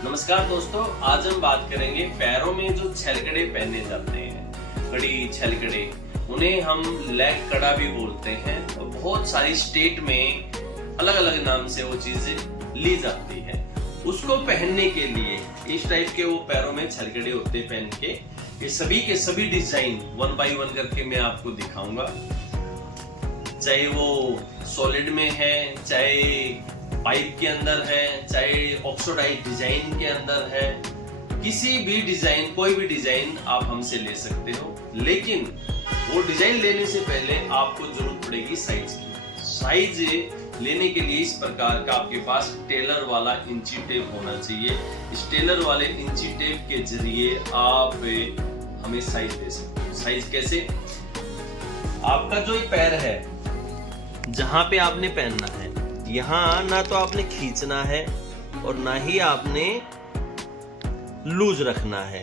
नमस्कार दोस्तों, आज हम बात करेंगे पैरों में जो छलकड़े पहने जाते हैं, कड़ी छलकड़े, उन्हें हम लेग कड़ा भी बोलते हैं और बहुत सारी स्टेट में अलग अलग नाम से वो चीजें ली जाती है। उसको पहनने के लिए इस टाइप के वो पैरों में छलकड़े होते हैं पहन के, ये सभी के सभी डिजाइन 1 बाय 1 करके मैं आपको दिखाऊंगा। चाहे वो सॉलिड में है, चाहे पाइप के अंदर है, चाहे ऑक्सीडाइज डिजाइन के अंदर है, किसी भी डिजाइन, कोई भी डिजाइन आप हमसे ले सकते हो। लेकिन वो डिजाइन लेने से पहले आपको जरूरत पड़ेगी साइज की। साइज लेने के लिए इस प्रकार का आपके पास टेलर वाला इंची टेप होना चाहिए। इस टेलर वाले इंची टेप के जरिए आप हमें साइज दे सकते हो। साइज कैसे? आपका जो ये पैर है, जहां पे आपने पहनना है, यहाँ ना तो आपने खींचना है और ना ही आपने लूज रखना है,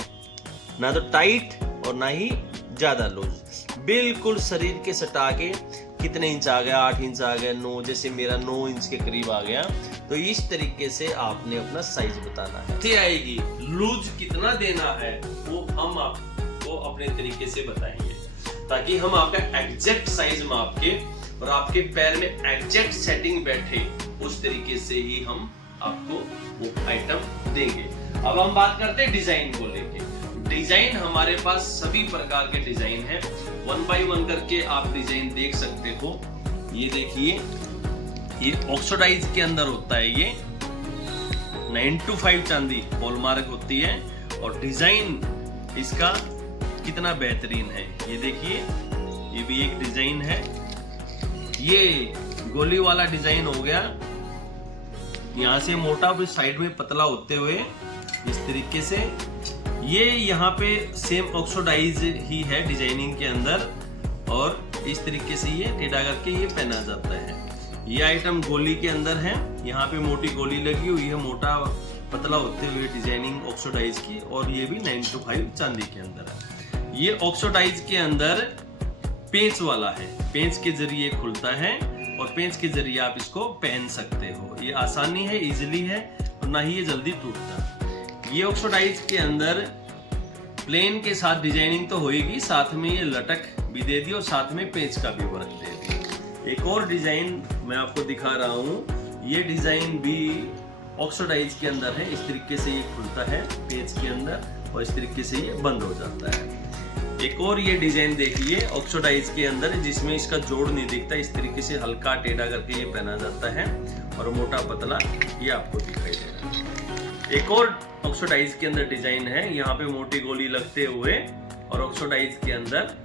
ना तो टाइट और ना ही ज्यादा लूज। बिल्कुल शरीर के सटा के कितने इंच आ गया, 8 इंच आ गया, 9, जैसे मेरा 9 इंच के करीब आ गया, तो इस तरीके से आपने अपना साइज बताना है। ठीक आएगी, लूज कितना देना है वो हम आपको अपने तरीके से बताएंगे, ताकि हम आपका एग्जैक्ट साइज माप के और आपके पैर में एग्जैक्ट सेटिंग बैठे, उस तरीके से ही हम आपको वो आइटम देंगे। अब हम बात करते हैं डिजाइन को लेके। डिजाइन हमारे पास सभी प्रकार के डिजाइन है, 1 बाय 1 करके आप डिजाइन देख सकते हो। ये देखिए, ये ऑक्सीडाइज के अंदर होता है, ये 925 चांदी हॉलमार्क होती है और डिजाइन इसका कितना बेहतरीन है। ये देखिए, ये भी एक डिजाइन है। ये गोली वाला डिजाइन हो गया, यहां से मोटा फिर साइड में पतला होते हुए इस तरीके से। ये यहाँ पे सेम ऑक्सीडाइज ही है डिजाइनिंग के अंदर, और इस तरीके से ये टेढ़ा करके ये पहना जाता है। ये आइटम गोली के अंदर है, यहाँ पे मोटी गोली लगी हुई है, मोटा पतला होते हुए डिजाइनिंग ऑक्सीडाइज की, और ये भी 925 चांदी के अंदर है। ये ऑक्सीडाइज के अंदर पेंच वाला है, पेंच के जरिए खुलता है और पेंच के जरिए आप इसको पहन सकते हो। ये आसानी है, इजीली है और ना ही ये जल्दी टूटता। ये ऑक्सीडाइज के अंदर प्लेन के साथ डिजाइनिंग तो होएगी, साथ में ये लटक भी दे दी और साथ में पेंच का भी वर्क दे दी। एक और डिजाइन मैं आपको दिखा रहा हूँ, ये डिजाइन भी ऑक्सीडाइज के अंदर है। इस तरीके से ये खुलता है पेंच के अंदर और इस तरीके से ये बंद हो जाता है। एक और ये डिजाइन देखिए ऑक्सीडाइज के अंदर, जिसमें इसका जोड़ नहीं दिखता, इस तरीके से हल्का टेढ़ा करके ये पहना जाता है और मोटा पतला ये आपको दिखाई दे रहा है। एक और ऑक्सीडाइज के अंदर डिजाइन है, यहाँ पे मोटी गोली लगते हुए और ऑक्सीडाइज के अंदर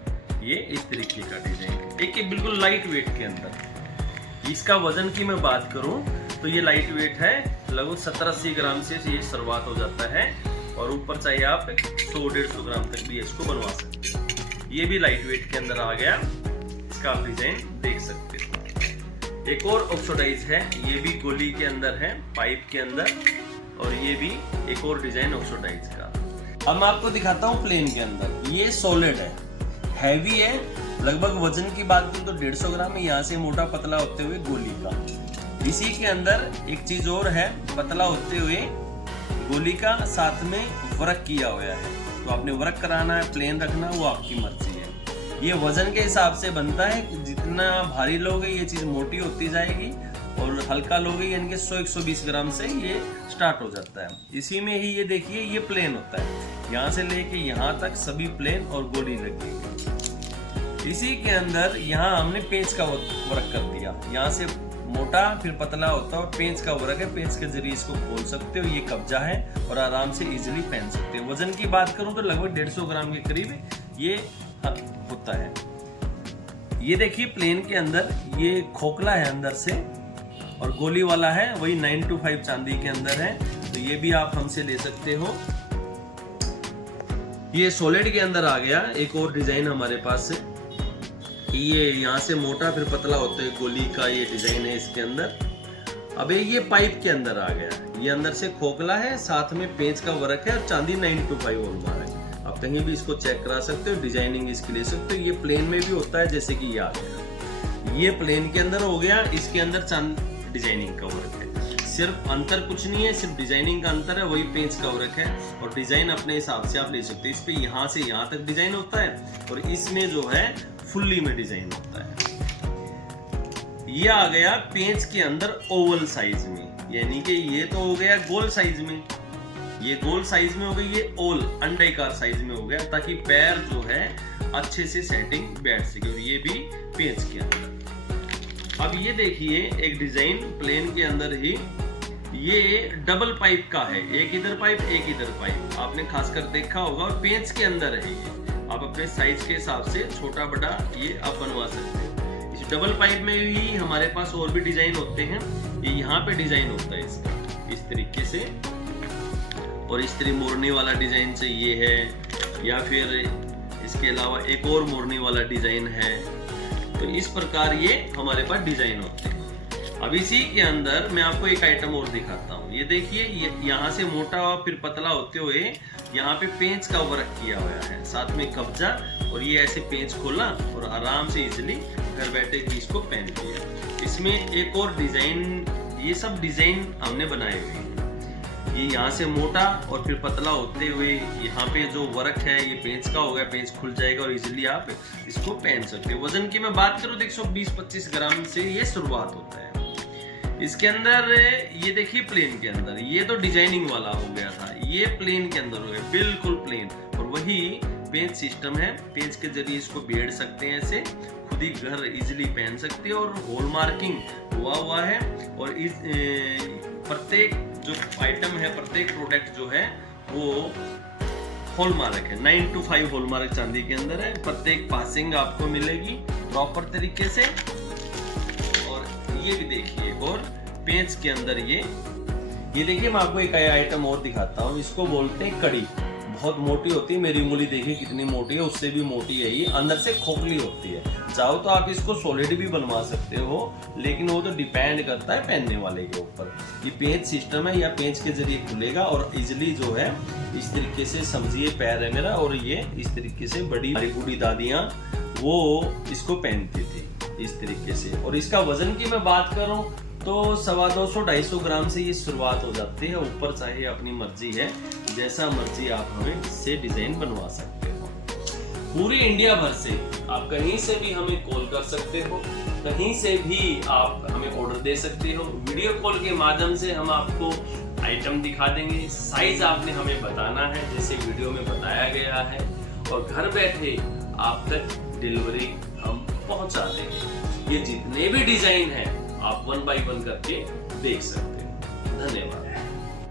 ये इस तरीके का डिजाइन। एक बिल्कुल लाइट वेट के अंदर। इसका वजन की मैं बात करूं तो ये लाइट वेट है, लगभग 1780 ग्राम से ये शुरुआत हो जाता है और ऊपर चाहिए आप 100-150 ग्राम तक भी इसको बनवा सकते हो। ये भी लाइट वेट के अंदर आ गया, इसका आप डिजाइन देख सकते हो। एक और ऑक्सीडाइज है, ये भी गोली के अंदर है, पाइप के अंदर, और ये भी एक और डिजाइन ऑक्सीडाइज का। अब मैं आपको दिखाता हूँ प्लेन के अंदर। ये सॉलिड है, हैवी है, लगभग वजन की बात करूँ तो 150 ग्राम है, यहाँ से मोटा पतला होते हुए गोली का। इसी के अंदर एक चीज और है, पतला होते हुए गोली का, साथ में वर्क किया हुआ है। तो आपने वर्क कराना है, प्लेन रखना, वो आपकी मर्जी है। ये वजन के हिसाब से बनता है, जितना भारी लोगे ये चीज मोटी होती जाएगी और हल्का लोगे यानी कि 100-120 ग्राम से ये स्टार्ट हो जाता है। इसी में ही ये देखिए, ये प्लेन होता है, यहाँ से लेके यहाँ तक सभी प्लेन और गोली लगी हुई। इसी के अंदर यहाँ हमने पेंच का वर्क कर दिया, यहाँ से मोटा फिर पतला होता है और पेंच का वर्क है। पेंच के जरिए इसको खोल सकते हो, ये कब्जा है और आराम से इजीली पहन सकते हो। वजन की बात करूं तो लगभग 150 ग्राम के करीब ये होता है। ये देखिए प्लेन के अंदर ये खोखला है अंदर से और गोली वाला है, वही 925 चांदी के अंदर है, तो ये भी आप हमसे ले सकते हो। ये सॉलिड के अंदर आ गया एक और डिजाइन हमारे पास है, ये यहाँ से मोटा फिर पतला होता है गोली का, ये डिजाइन है इसके अंदर। अब ये पाइप के अंदर आ गया, ये अंदर से खोखला है, साथ में पेंच का वर्क है और चांदी 925 हॉलमार्क है। आप कहीं भी इसको चेक करा सकते हो, डिजाइनिंग इसकी ले सकते हो। ये प्लेन में भी होता है, जैसे कि ये आ गया, ये प्लेन के अंदर हो गया, इसके अंदर चांद डिजाइनिंग का वर्क है। सिर्फ अंतर कुछ नहीं है, सिर्फ डिजाइनिंग का अंतर है, वही पेंच का वर्क है। और डिजाइन अपने हिसाब से आप ले सकते हैं। इस पे यहाँ से यहाँ तक डिजाइन होता है और इसमें जो है फुल्ली में डिजाइन होता है। ये आ गया पेंच के अंदर ओवल साइज में, यानी कि ये तो हो गया गोल साइज में, ये गोल साइज में हो गई, ये ओल अंडाकार साइज में हो गया, ताकि पैर जो है अच्छे से सेटिंग बैठ सके। और ये भी पेंच के अंदर। अब ये देखिए एक डिजाइन प्लेन के अंदर ही, ये डबल पाइप का है, एक इधर पाइप एक इधर पाइप, आपने खासकर देखा होगा। और पेंच के अंदर है ये, आप अपने साइज के हिसाब से छोटा बड़ा ये आप बनवा सकते हो। इस डबल पाइप में भी हमारे पास और भी डिजाइन होते हैं। ये यहाँ पे डिजाइन होता है इसका इस तरीके से, और इस तरह मोड़ने वाला डिजाइन चाहिए है, या फिर इसके अलावा एक और मोड़ने वाला डिजाइन है। तो इस प्रकार ये हमारे पास डिजाइन होते हैं। अब इसी के अंदर मैं आपको एक आइटम और दिखाता हूँ। ये देखिए, यहाँ से मोटा फिर पतला होते हुए यहाँ पे पेंच का वर्क किया हुआ है, साथ में कब्जा, और ये ऐसे पेंच खोला और आराम से इजिली घर बैठे भी इसको पहन लिया। इसमें एक और डिजाइन, ये सब डिजाइन हमने बनाए हुए हैं। ये यहाँ से मोटा और फिर पतला होते हुए यहाँ पे जो वर्क है ये पेंच का होगा, पेंच खुल जाएगा और इजीली आप इसको पहन सकते हो। वजन की मैं बात करूँ तो 120-25 ग्राम से ये शुरुआत होता है। इसके अंदर ये देखिए प्लेन के अंदर, ये तो डिजाइनिंग वाला हो गया था, ये प्लेन के अंदर हो गया बिल्कुल प्लेन, और वही पेंच सिस्टम है। पेंच के जरिए इसको बेड़ सकते हैं, ऐसे खुद ही घर इजीली पहन सकते हैं। और होल मार्किंग हुआ है, और इस प्रत्येक जो आइटम है, प्रत्येक प्रोडक्ट जो है वो हॉलमार्क है। 9 to 5 हॉलमार्क चांदी के अंदर है। प्रत्येक पासिंग आपको मिलेगी प्रॉपर तरीके से। और ये भी देखिए, और पेंच के अंदर ये देखिए, मैं आपको एक आइटम और दिखाता हूँ। इसको बोलते हैं कड़ी। बहुत मोटी होती है, मेरी उंगली देखिए कितनी मोटी है, उससे भी मोटी है ये, अंदर से खोखली होती है। चाहो तो आप इसको सॉलिड भी बनवा सकते हो, लेकिन वो तो डिपेंड करता है पहनने वाले के ऊपर। ये पेंच सिस्टम है, या पेंच के जरिए खुलेगा और इजिली जो है इस तरीके से, समझिए पैर है मेरा, और ये इस तरीके से बड़ी बूढ़ी दादियाँ वो इसको पहनती थी इस तरीके से। और इसका वजन की मैं बात करूँ तो 250-250 ग्राम से ये शुरुआत हो जाती है। ऊपर चाहे अपनी मर्जी है, जैसा मर्जी आप हमें से डिजाइन बनवा सकते हो। पूरी इंडिया भर से आप कहीं से भी हमें कॉल कर सकते हो, कहीं से भी आप हमें ऑर्डर दे सकते हो। वीडियो कॉल के माध्यम से हम आपको आइटम दिखा देंगे, साइज आपने हमें बताना है जैसे वीडियो में बताया गया है, और घर बैठे आप तक डिलीवरी हम पहुंचा देंगे। ये जितने भी डिजाइन है आप 1 by 1 करके देख सकते हैं। धन्यवाद।